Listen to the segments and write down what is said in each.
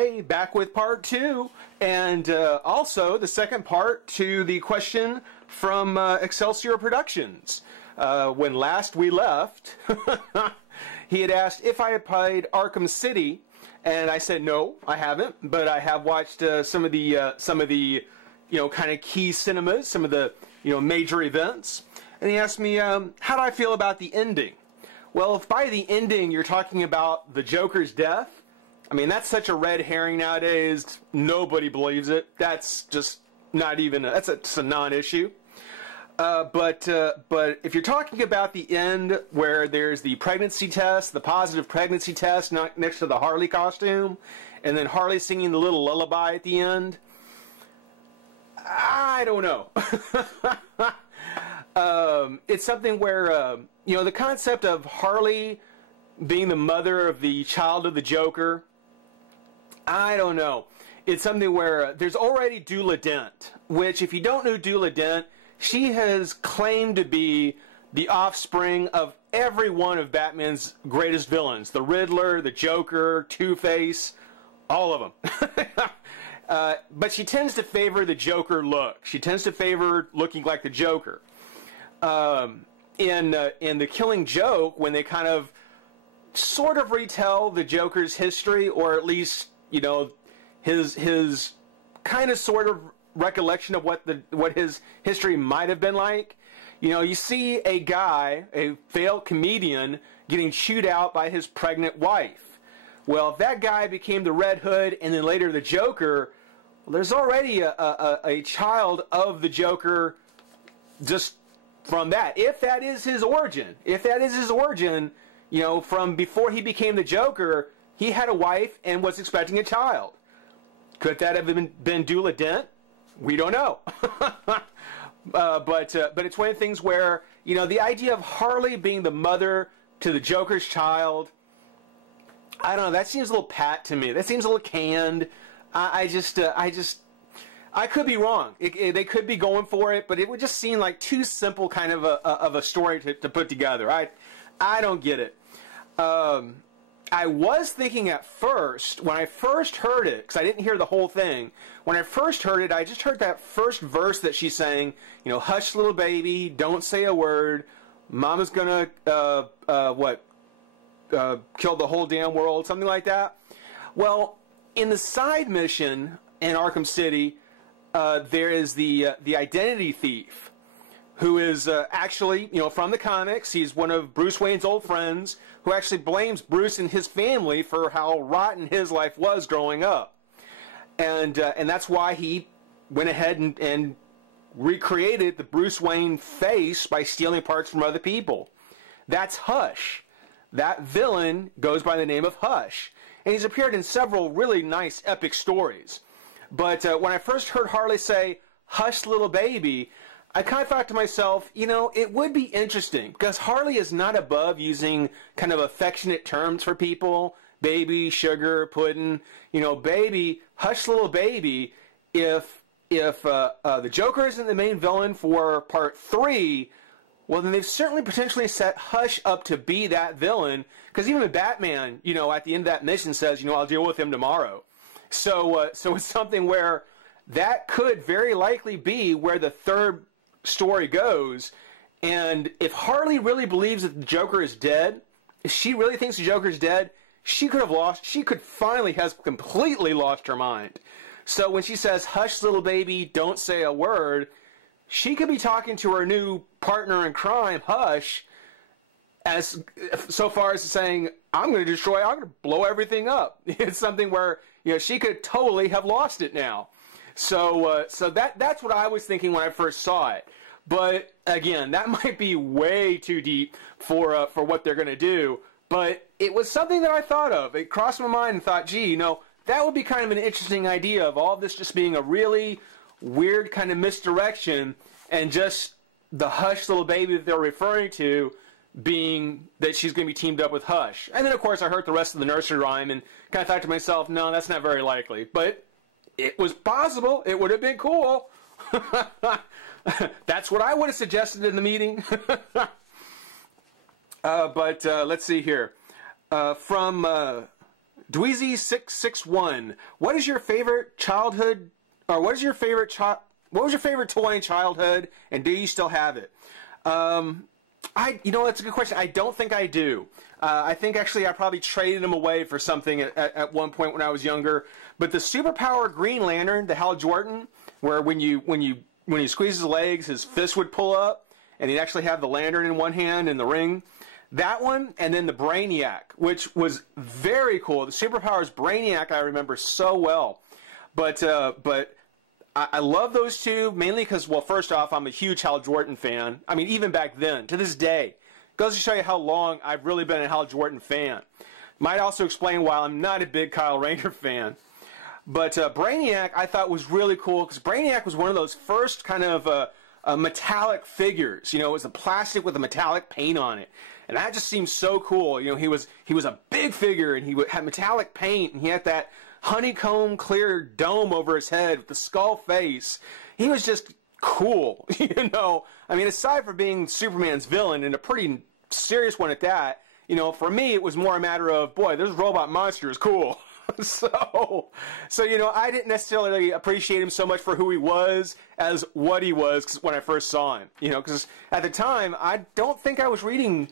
hey, back with part 2, and also the second part to the question from Excelsior Productions. When last we left, he had asked if I had played Arkham City, and I said no, I haven't, but I have watched some of the kind of key cinemas, some of the major events, and he asked me how do I feel about the ending. Well, if by the ending you're talking about the Joker's death, I mean, that's such a red herring nowadays. Nobody believes it. That's just not even that's a non-issue. But if you're talking about the end where there's the pregnancy test, the positive pregnancy test next to the Harley costume, and then Harley singing the little lullaby at the end, I don't know. It's something where the concept of Harley being the mother of the child of the Joker, I don't know. It's something where there's already Dula Dent, which, if you don't know Dula Dent, she has claimed to be the offspring of every one of Batman's greatest villains. The Riddler, the Joker, Two-Face, all of them. But she tends to favor the Joker look. She tends to favor looking like the Joker. In The Killing Joke, when they kind of sort of retell the Joker's history, or at least his kind of sort of recollection of what his history might have been like. You see a guy, a failed comedian, getting chewed out by his pregnant wife. Well, if that guy became the Red Hood and then later the Joker, well, there's already a child of the Joker just from that. If that is his origin, from before he became the Joker, he had a wife and was expecting a child. Could that have been Dula Dent? We don't know. But it's one of the things where, the idea of Harley being the mother to the Joker's child, I don't know, that seems a little pat to me. That seems a little canned. I could be wrong. They could be going for it, but it would just seem like too simple kind of a story to put together. I don't get it. I was thinking at first, when I first heard it, because I didn't hear the whole thing, when I first heard it, I just heard that first verse that she's saying, hush little baby, don't say a word, mama's gonna, kill the whole damn world, something like that. Well, in the side mission in Arkham City, there is the identity thief, who is actually, from the comics. He's one of Bruce Wayne's old friends, who actually blames Bruce and his family for how rotten his life was growing up. And that's why he went ahead and recreated the Bruce Wayne face by stealing parts from other people. That's Hush. That villain goes by the name of Hush. And he's appeared in several really nice epic stories. But when I first heard Harley say, hush little baby, I kind of thought to myself, it would be interesting, because Harley is not above using kind of affectionate terms for people. Baby, sugar, pudding, baby, hush little baby. If the Joker isn't the main villain for part 3, well, then they've certainly potentially set Hush up to be that villain, because even Batman, at the end of that mission says, I'll deal with him tomorrow. So it's something where that could very likely be where the third story goes. And if Harley really believes that the Joker is dead, if she really thinks the Joker is dead, she could finally has completely lost her mind. So when she says, hush little baby, don't say a word, she could be talking to her new partner in crime, Hush, as so far as saying, I'm going to blow everything up. It's something where, she could totally have lost it now. So that's what I was thinking when I first saw it. But again, that might be way too deep for what they're going to do. But it was something that I thought of. It crossed my mind and thought, gee, that would be kind of an interesting idea of all this just being a really weird kind of misdirection, and just the Hush little baby that they're referring to being that she's going to be teamed up with Hush. And then, of course, I heard the rest of the nursery rhyme and kind of thought to myself, no, that's not very likely. But it was possible. It would have been cool. That's what I would have suggested in the meeting. But let's see here. From Dweezy661. What is your favorite childhood, or what was your favorite toy in childhood, and do you still have it? You know, that's a good question. I don't think I do. I think actually I probably traded them away for something at one point when I was younger. But the superpower Green Lantern, the Hal Jordan, where when you squeeze his legs, his fist would pull up, and he'd actually have the lantern in one hand and the ring. That one, and then the Brainiac, which was very cool. The superpowers Brainiac I remember so well. But I love those two, mainly because, well, first off, I'm a huge Hal Jordan fan. I mean, even back then, to this day. Goes to show you how long I've really been a Hal Jordan fan. Might also explain why I'm not a big Kyle Rayner fan. But Brainiac I thought was really cool, because Brainiac was one of those first kind of metallic figures. You know, it was a plastic with a metallic paint on it. And that just seemed so cool. You know, he was a big figure, and he had metallic paint, and he had that honeycomb clear dome over his head with the skull face. He was just cool, you know. I mean, aside from being Superman's villain, and a pretty serious one at that, you know, for me it was more a matter of, boy, this robot monster is cool. So you know, I didn't necessarily appreciate him so much for who he was as what he was when I first saw him. You know, because at the time, I don't think I was reading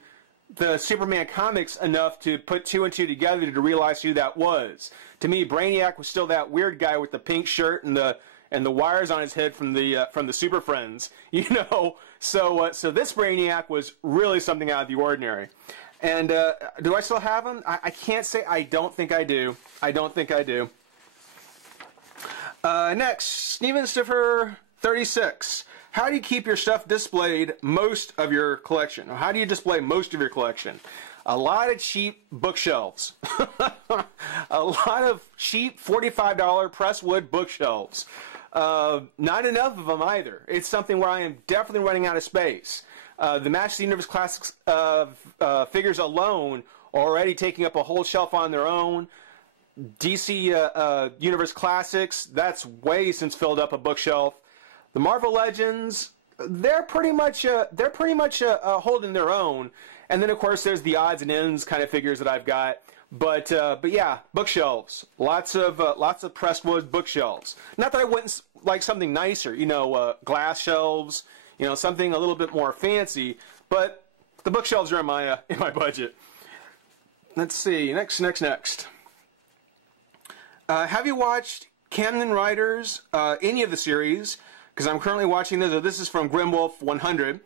the Superman comics enough to put two and two together to realize who that was. To me, Brainiac was still that weird guy with the pink shirt and the wires on his head from the Super Friends, you know. So this Brainiac was really something out of the ordinary. And do I still have him? I can't say. I don't think I do. I don't think I do. Next, Steven Stiffer 36. How do you keep your stuff displayed most of your collection? Or how do you display most of your collection? A lot of cheap bookshelves. A lot of cheap $45 presswood bookshelves. Not enough of them either. It's something where I am definitely running out of space. The Masters of the Universe Classics figures alone are already taking up a whole shelf on their own. DC Universe Classics, that's way since filled up a bookshelf. The Marvel Legends, they're pretty much holding their own. And then of course there's the odds and ends kind of figures that I've got. But yeah, bookshelves. Lots of pressed wood bookshelves. Not that I wouldn't like something nicer, you know, glass shelves, you know, something a little bit more fancy. But the bookshelves are in my budget. Let's see. Next. Have you watched Kamen Riders? Any of the series? Because I'm currently watching this. This is from Grimwolf 100.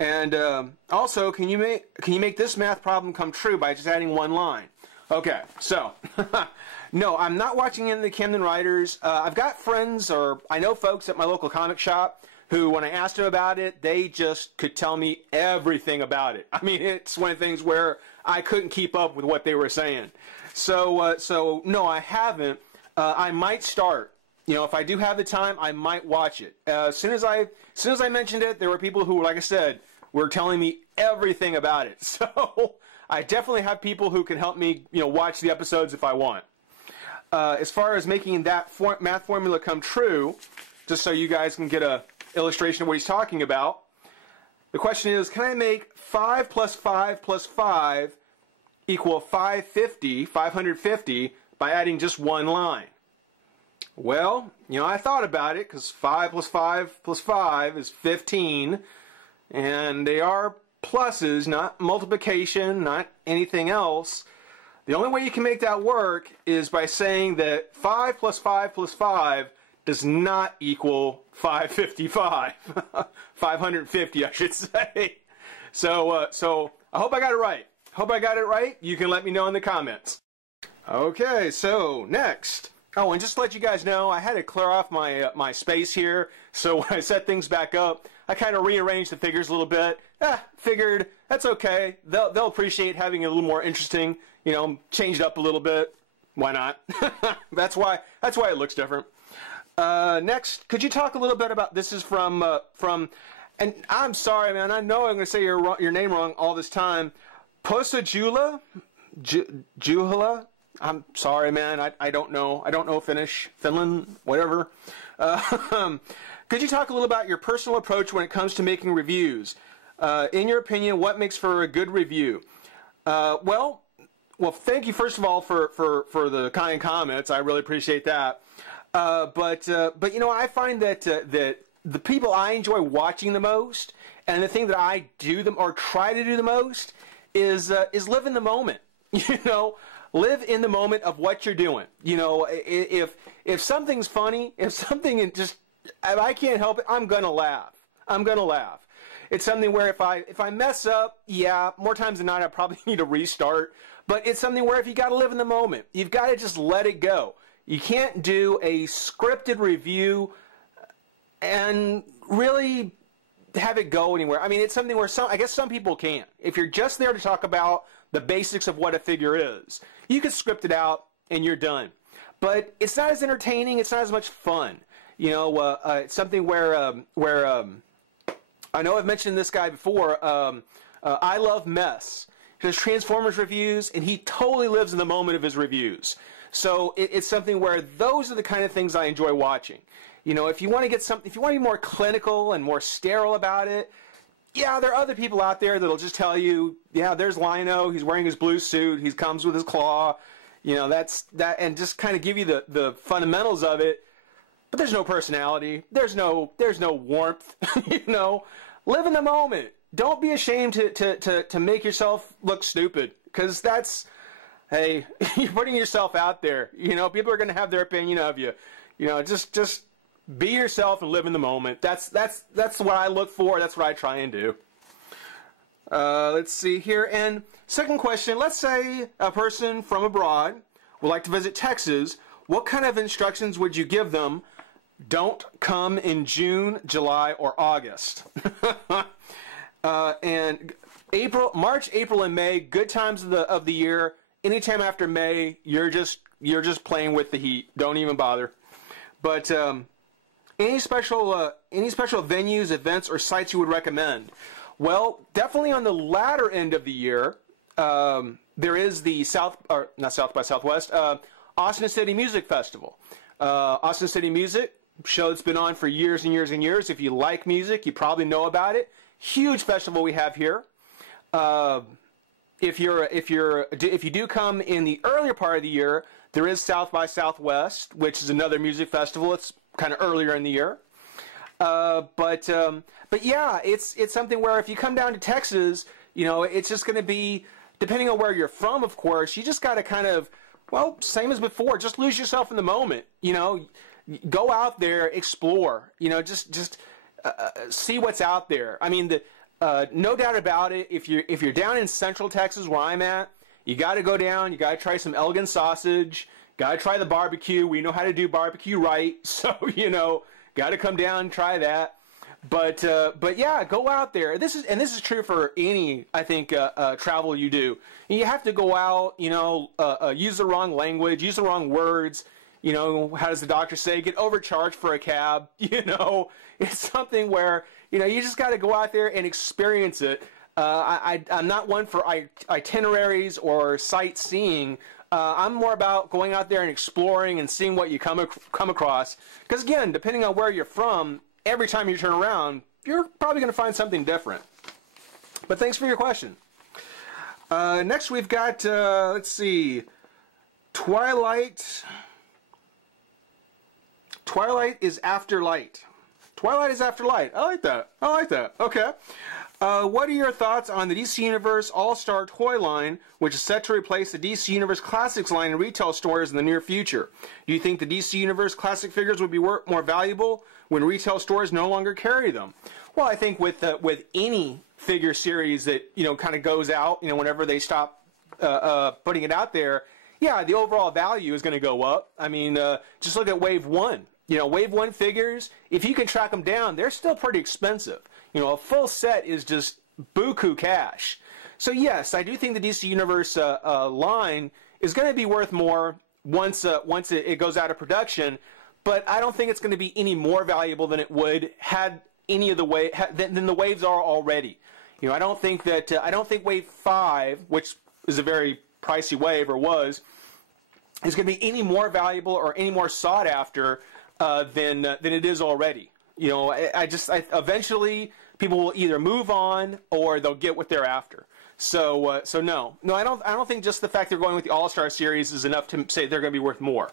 And also, can you make this math problem come true by just adding one line? Okay, so no, I'm not watching any of the Kamen Riders. I've got friends, or I know folks at my local comic shop who, when I asked them about it, they just could tell me everything about it. I mean, it's one of the things where I couldn't keep up with what they were saying. So no, I haven't. I might start. You know, if I do have the time, I might watch it. As soon as I mentioned it, there were people who, like I said, were telling me everything about it. So I definitely have people who can help me, you know, watch the episodes if I want. As far as making that math formula come true, just so you guys can get a illustration of what he's talking about, the question is, can I make 5 plus 5 plus 5 equal 550 by adding just one line? Well, you know, I thought about it, because 5 plus 5 plus 5 is 15, and they are pluses, not multiplication, not anything else. The only way you can make that work is by saying that 5 plus 5 plus 5 does not equal 555. 550, I should say. So I hope I got it right. Hope I got it right. You can let me know in the comments. Okay, so next. Oh, and just to let you guys know, I had to clear off my space here, so when I set things back up, I kind of rearranged the figures a little bit. Figured that's okay. They'll appreciate having it a little more interesting. You know, changed up a little bit. Why not? That's why it looks different. Next, could you talk a little bit about, this is from and I'm sorry, man, I know I'm going to say your name wrong all this time. Posajula? Juhula? I'm sorry, man. I don't know. I don't know Finland, whatever. Could you talk a little about your personal approach when it comes to making reviews? In your opinion, what makes for a good review? Well, well, thank you first of all for the kind comments. I really appreciate that. But you know, I find that that the people I enjoy watching the most, and the thing that I do them or try to do the most, is live in the moment. You know, live in the moment of what you're doing. You know, if something's funny, if I can't help it, I'm gonna laugh. I'm gonna laugh. It's something where if I mess up, yeah, more times than not, I probably need to restart. But it's something where if you got to live in the moment, you've got to just let it go. You can't do a scripted review and really have it go anywhere. I mean, it's something where I guess some people can. If you're just there to talk about the basics of what a figure is, you can script it out and you're done. But it's not as entertaining. It's not as much fun. You know, it's something where I know I've mentioned this guy before. I Love Mess. He does Transformers reviews, and he totally lives in the moment of his reviews. So it's something where those are the kind of things I enjoy watching. You know, if you want to get something, if you want to be more clinical and more sterile about it, yeah, there are other people out there that'll just tell you, yeah, there's Lino, he's wearing his blue suit, he comes with his claw, you know, that's that, and just kind of give you the fundamentals of it. But there's no personality. There's no warmth. You know, live in the moment. Don't be ashamed to make yourself look stupid, because that's, hey, you're putting yourself out there. You know, people are going to have their opinion of you. You know, just be yourself and live in the moment. That's what I look for. That's what I try and do. Let's see here. And second question, let's say a person from abroad would like to visit Texas. What kind of instructions would you give them? Don't come in June, July, or August. And March, April, and May, good times of the year. Anytime after May, you're just playing with the heat. Don't even bother. But any special venues, events, or sites you would recommend? Well, definitely on the latter end of the year, there is the not South by Southwest, Austin City Music Festival. Austin City Music, show that's been on for years and years and years. If you like music, you probably know about it. Huge festival we have here. If you do come in the earlier part of the year, there is South by Southwest, which is another music festival. It's kind of earlier in the year. But yeah, it's something where if you come down to Texas, you know, it's just going to be, depending on where you're from, of course, you just got to kind of, well, same as before, just lose yourself in the moment. You know, go out there, explore. You know, just see what's out there. I mean, no doubt about it. If you're down in Central Texas, where I'm at, you got to go down. You got to try some Elegant sausage. Got to try the barbecue. We know how to do barbecue right, so you know, got to come down and try that. But yeah, go out there. This is true for any, I think, travel you do. You have to go out. You know, use the wrong language, use the wrong words. You know, how does the doctor say? Get overcharged for a cab. You know, it's something where, you know, you just got to go out there and experience it. I'm not one for itineraries or sightseeing. I'm more about going out there and exploring and seeing what you come across. Because again, depending on where you're from, every time you turn around, you're probably going to find something different. But thanks for your question. Next we've got, let's see, Twilight is after light. Twilight is after light. I like that. I like that. Okay. What are your thoughts on the DC Universe All-Star toy line, which is set to replace the DC Universe Classics line in retail stores in the near future? Do you think the DC Universe Classic figures would be more valuable when retail stores no longer carry them? Well, I think with any figure series that, you know, kind of goes out, you know, whenever they stop putting it out there, yeah, the overall value is going to go up. I mean, just look at Wave 1. You know, Wave 1 figures, if you can track them down, they're still pretty expensive. You know, a full set is just buku cash. So yes, I do think the DC Universe line is going to be worth more once it goes out of production, but I don't think it's going to be any more valuable than it would had any of the than the waves are already. You know, I don't think Wave 5, which is a very pricey wave, or was, is going to be any more valuable or any more sought after than it is already. You know, I eventually people will either move on or they'll get what they're after. So no, I don't think just the fact they're going with the All-Star series is enough to say they're going to be worth more.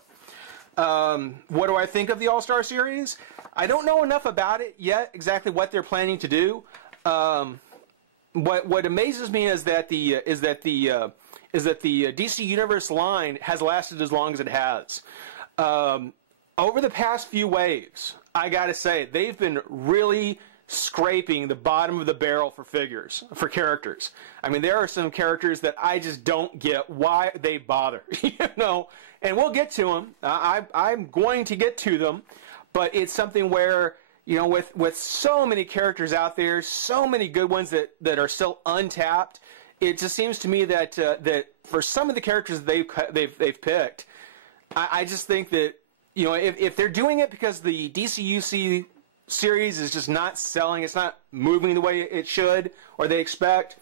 What do I think of the All-Star series? I don't know enough about it yet, exactly what they're planning to do. What amazes me is that the DC Universe line has lasted as long as it has. Over the past few waves, I gotta say, they've been really scraping the bottom of the barrel for characters. I mean, there are some characters that I just don't get why they bother, and we'll get to them. I'm going to get to them, but it's something where, with so many characters out there, so many good ones that are still untapped, it just seems to me that that for some of the characters they've picked, I just think that, if they're doing it because the DCUC series is just not selling, it's not moving the way it should or they expect,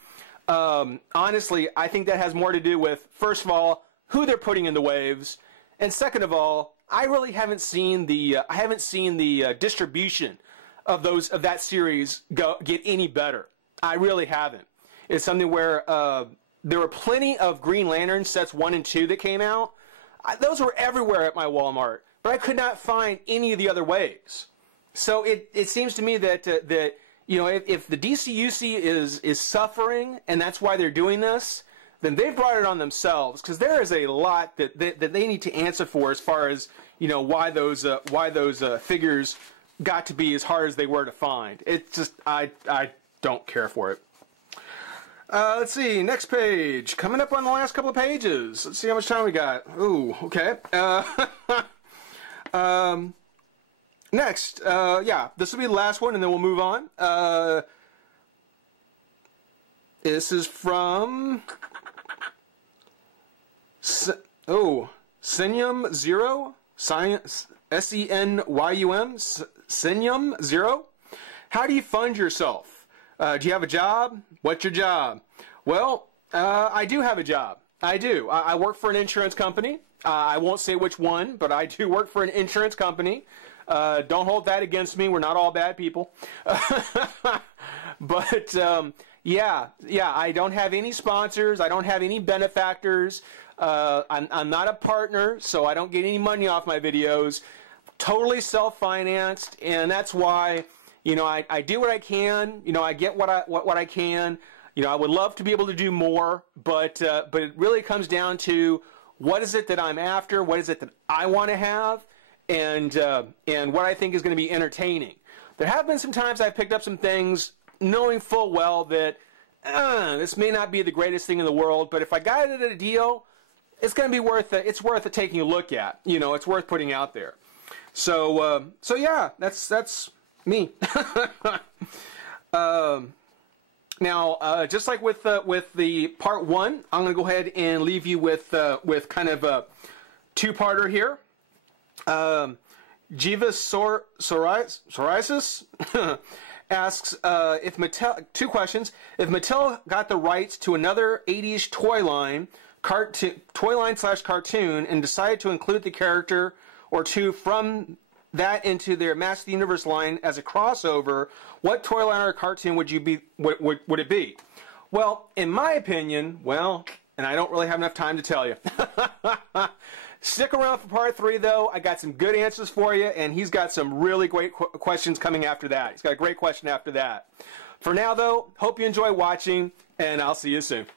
honestly, I think that has more to do with, first of all, who they're putting in the waves, and second of all, I really haven't seen the distribution of that series get any better. I really haven't. It's something where there were plenty of Green Lantern sets 1 and 2 that came out. Those were everywhere at my Walmart, but I could not find any of the other waves. So it seems to me that if the DCUC is suffering and that's why they're doing this, then they've brought it on themselves, because there is a lot that they need to answer for as far as why those figures got to be as hard as they were to find. It's just I don't care for it. Let's see, next page. Coming up on the last couple of pages. Let's see how much time we got. Ooh, okay. Next, yeah, this will be the last one, and then we'll move on. This is from Senyum Zero, Science, S-E-N-Y-U-M, Senyum Zero. How do you fund yourself? Do you have a job? What's your job? Well, I do have a job. I do. I work for an insurance company. I won't say which one, but I do work for an insurance company. Don't hold that against me. We're not all bad people. But yeah, I don't have any sponsors. I don't have any benefactors. I'm not a partner, so I don't get any money off my videos. Totally self-financed, and that's why I do what I can. I get what I can. I would love to be able to do more, but it really comes down to what is it that I'm after, what is it that I want to have, and what I think is going to be entertaining. There have been some times I've picked up some things knowing full well that this may not be the greatest thing in the world, but if I got it at a deal, it's going to be worth it. It's worth it taking a look at. It's worth putting out there. So yeah, that's me. Now, just like with the part 1, I'm going to go ahead and leave you with kind of a two-parter here. Jiva Psoriasis asks if Mattel, 2 questions. If Mattel got the rights to another 80s toy line / cartoon and decided to include the character or two from that into their Master of the Universe line as a crossover, what toy line or cartoon would it be? Well, in my opinion, and I don't really have enough time to tell you. Stick around for part 3, though. I got some good answers for you, and he's got some really great questions coming after that. He's got a great question after that. For now, though, hope you enjoy watching, and I'll see you soon.